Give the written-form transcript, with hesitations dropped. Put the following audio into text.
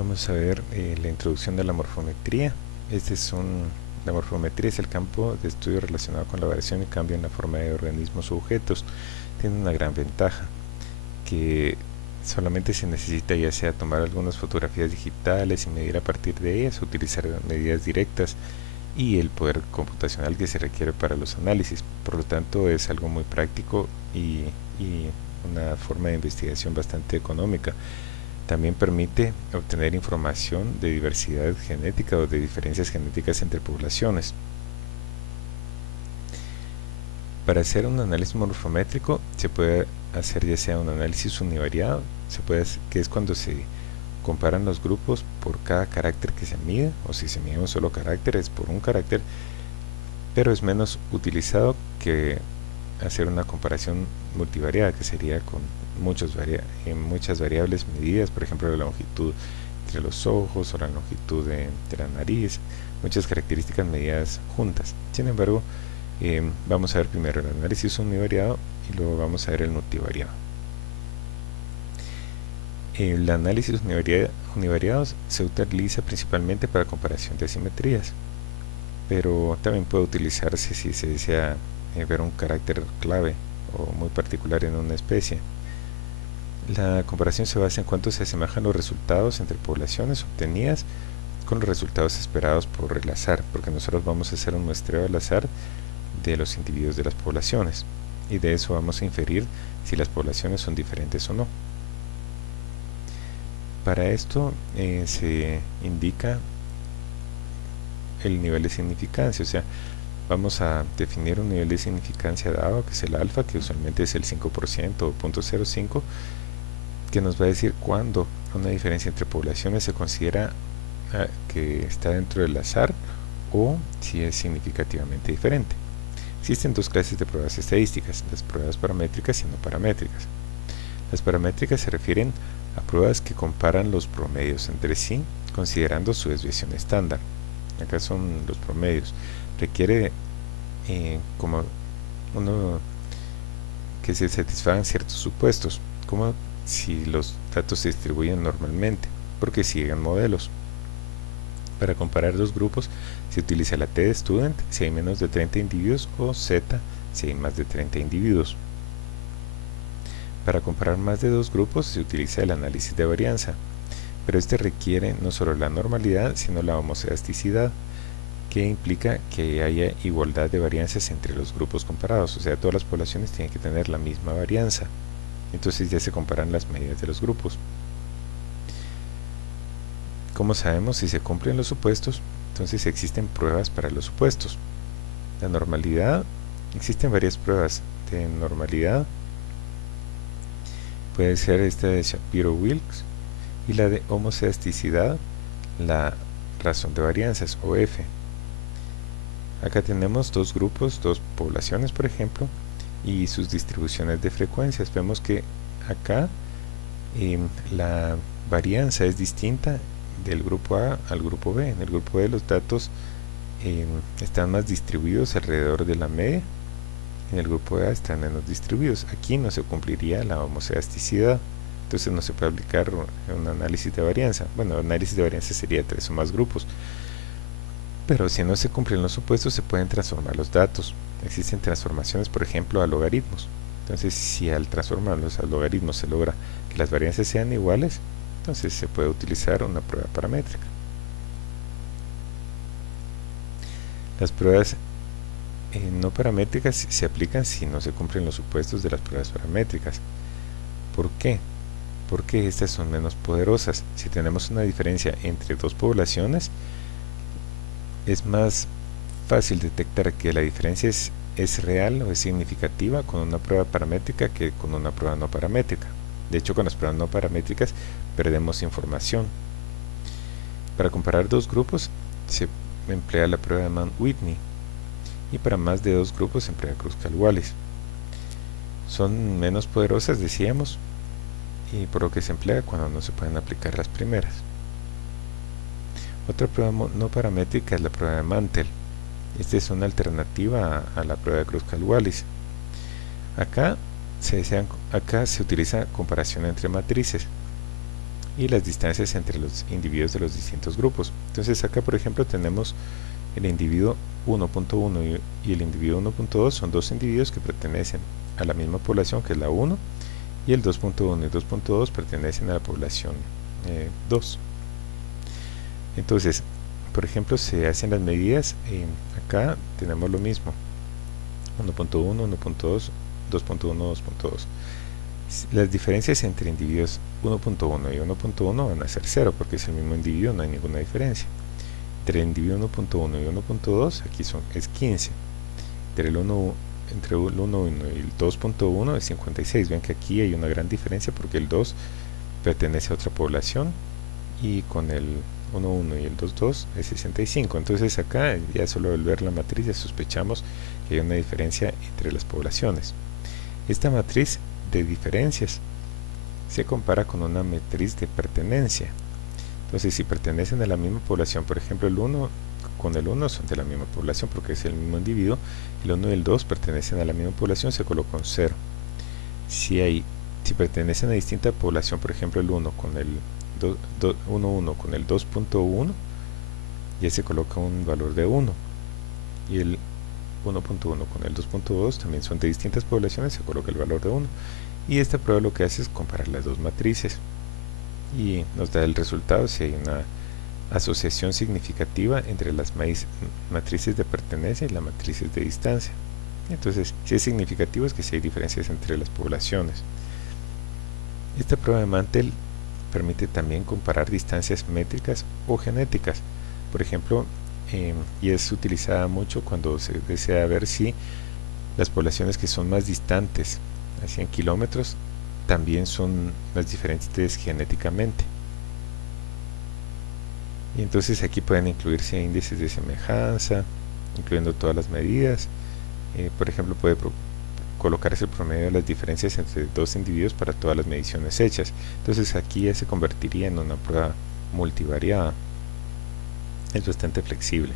Vamos a ver la introducción de la morfometría. La morfometría es el campo de estudio relacionado con la variación y cambio en la forma de organismos u objetos. Tiene una gran ventaja, que solamente se necesita ya sea tomar algunas fotografías digitales y medir a partir de ellas, utilizar medidas directas y el poder computacional que se requiere para los análisis. Por lo tanto, es algo muy práctico y una forma de investigación bastante económica. También permite obtener información de diversidad genética o de diferencias genéticas entre poblaciones. Para hacer un análisis morfométrico se puede hacer ya sea un análisis univariado, que es cuando se comparan los grupos por cada carácter que se mide, o si se mide un solo carácter es por un carácter, pero es menos utilizado que hacer una comparación multivariada, que sería con muchas variables medidas, por ejemplo la longitud entre los ojos o la longitud de la nariz, muchas características medidas juntas. Sin embargo, vamos a ver primero el análisis univariado y luego vamos a ver el multivariado. El análisis univariado se utiliza principalmente para comparación de asimetrías, pero también puede utilizarse si se desea ver un carácter clave o muy particular en una especie. La comparación se basa en cuánto se asemejan los resultados entre poblaciones obtenidas con los resultados esperados por el azar, porque nosotros vamos a hacer un muestreo al azar de los individuos de las poblaciones y de eso vamos a inferir si las poblaciones son diferentes o no. Para esto se indica el nivel de significancia, o sea, vamos a definir un nivel de significancia dado, que es el alfa, que usualmente es el 5% o 0.05, que nos va a decir cuándo una diferencia entre poblaciones se considera que está dentro del azar o si es significativamente diferente. Existen dos clases de pruebas estadísticas, las pruebas paramétricas y no paramétricas. Las paramétricas se refieren a pruebas que comparan los promedios entre sí considerando su desviación estándar. Acá son los promedios. Requiere como que se satisfagan ciertos supuestos, como si los datos se distribuyen normalmente, porque siguen modelos. Para comparar dos grupos se utiliza la T de student si hay menos de 30 individuos o Z si hay más de 30 individuos. Para comparar más de dos grupos se utiliza el análisis de varianza, pero este requiere no solo la normalidad sino la homocedasticidad, que implica que haya igualdad de varianzas entre los grupos comparados, o sea, todas las poblaciones tienen que tener la misma varianza. Entonces ya se comparan las medidas de los grupos. ¿Cómo sabemos si se cumplen los supuestos? Entonces existen pruebas para los supuestos. La normalidad, existen varias pruebas de normalidad. Puede ser esta de Shapiro-Wilks y la de homocedasticidad, la razón de varianzas o F. Acá tenemos dos grupos, dos poblaciones por ejemplo, y sus distribuciones de frecuencias. Vemos que acá la varianza es distinta del grupo A al grupo B. En el grupo B los datos están más distribuidos alrededor de la media, en el grupo A están menos distribuidos. Aquí no se cumpliría la homocedasticidad, entonces no se puede aplicar un análisis de varianza. Bueno, el análisis de varianza sería 3 o más grupos, pero si no se cumplen los supuestos se pueden transformar los datos. Existen transformaciones, por ejemplo, a logaritmos. Entonces, si al transformarlos a logaritmos se logra que las varianzas sean iguales, entonces se puede utilizar una prueba paramétrica. Las pruebas no paramétricas se aplican si no se cumplen los supuestos de las pruebas paramétricas. ¿Por qué? Porque estas son menos poderosas. Si tenemos una diferencia entre dos poblaciones, es más fácil detectar que la diferencia es real o es significativa con una prueba paramétrica que con una prueba no paramétrica. De hecho, con las pruebas no paramétricas perdemos información. Para comparar dos grupos se emplea la prueba de Mann-Whitney y para más de dos grupos se emplea Kruskal-Wallis. Son menos poderosas, decíamos, y por lo que se emplea cuando no se pueden aplicar las primeras. Otra prueba no paramétrica es la prueba de Mantel. Esta es una alternativa a la prueba de Kruskal-Wallis. Acá se utiliza comparación entre matrices y las distancias entre los individuos de los distintos grupos. Entonces acá por ejemplo tenemos el individuo 1.1 y el individuo 1.2 son dos individuos que pertenecen a la misma población, que es la 1, y el 2.1 y 2.2 pertenecen a la población 2. Entonces, por ejemplo, se hacen las medidas, acá tenemos lo mismo, 1.1, 1.2, 2.1, 2.2. Las diferencias entre individuos 1.1 y 1.1 van a ser 0, porque es el mismo individuo, no hay ninguna diferencia. Entre el individuo 1.1 y 1.2 aquí es 15. Entre el 1.1 y el 2.1 es 56. Ven que aquí hay una gran diferencia porque el 2 pertenece a otra población y con el 1.1 y el 2.2 es 65. Entonces acá ya solo al ver la matriz ya sospechamos que hay una diferencia entre las poblaciones. Esta matriz de diferencias se compara con una matriz de pertenencia. Entonces si pertenecen a la misma población, por ejemplo el 1 con el 1 son de la misma población porque es el mismo individuo, el 1 y el 2 pertenecen a la misma población, se coloca un 0. Si pertenecen a distinta población, por ejemplo el 1 con el 1.1 con el 2.1, ya se coloca un valor de 1, y el 1.1 con el 2.2 también son de distintas poblaciones, se coloca el valor de 1, y esta prueba lo que hace es comparar las dos matrices y nos da el resultado si hay una asociación significativa entre las matrices de pertenencia y las matrices de distancia. Entonces, si es significativo es que si hay diferencias entre las poblaciones. Esta prueba de Mantel permite también comparar distancias métricas o genéticas. Por ejemplo, y es utilizada mucho cuando se desea ver si las poblaciones que son más distantes a 100 kilómetros también son más diferentes genéticamente. Y entonces aquí pueden incluirse índices de semejanza, incluyendo todas las medidas. Por ejemplo, puede colocarse el promedio de las diferencias entre dos individuos para todas las mediciones hechas. Entonces aquí ya se convertiría en una prueba multivariada. Es bastante flexible.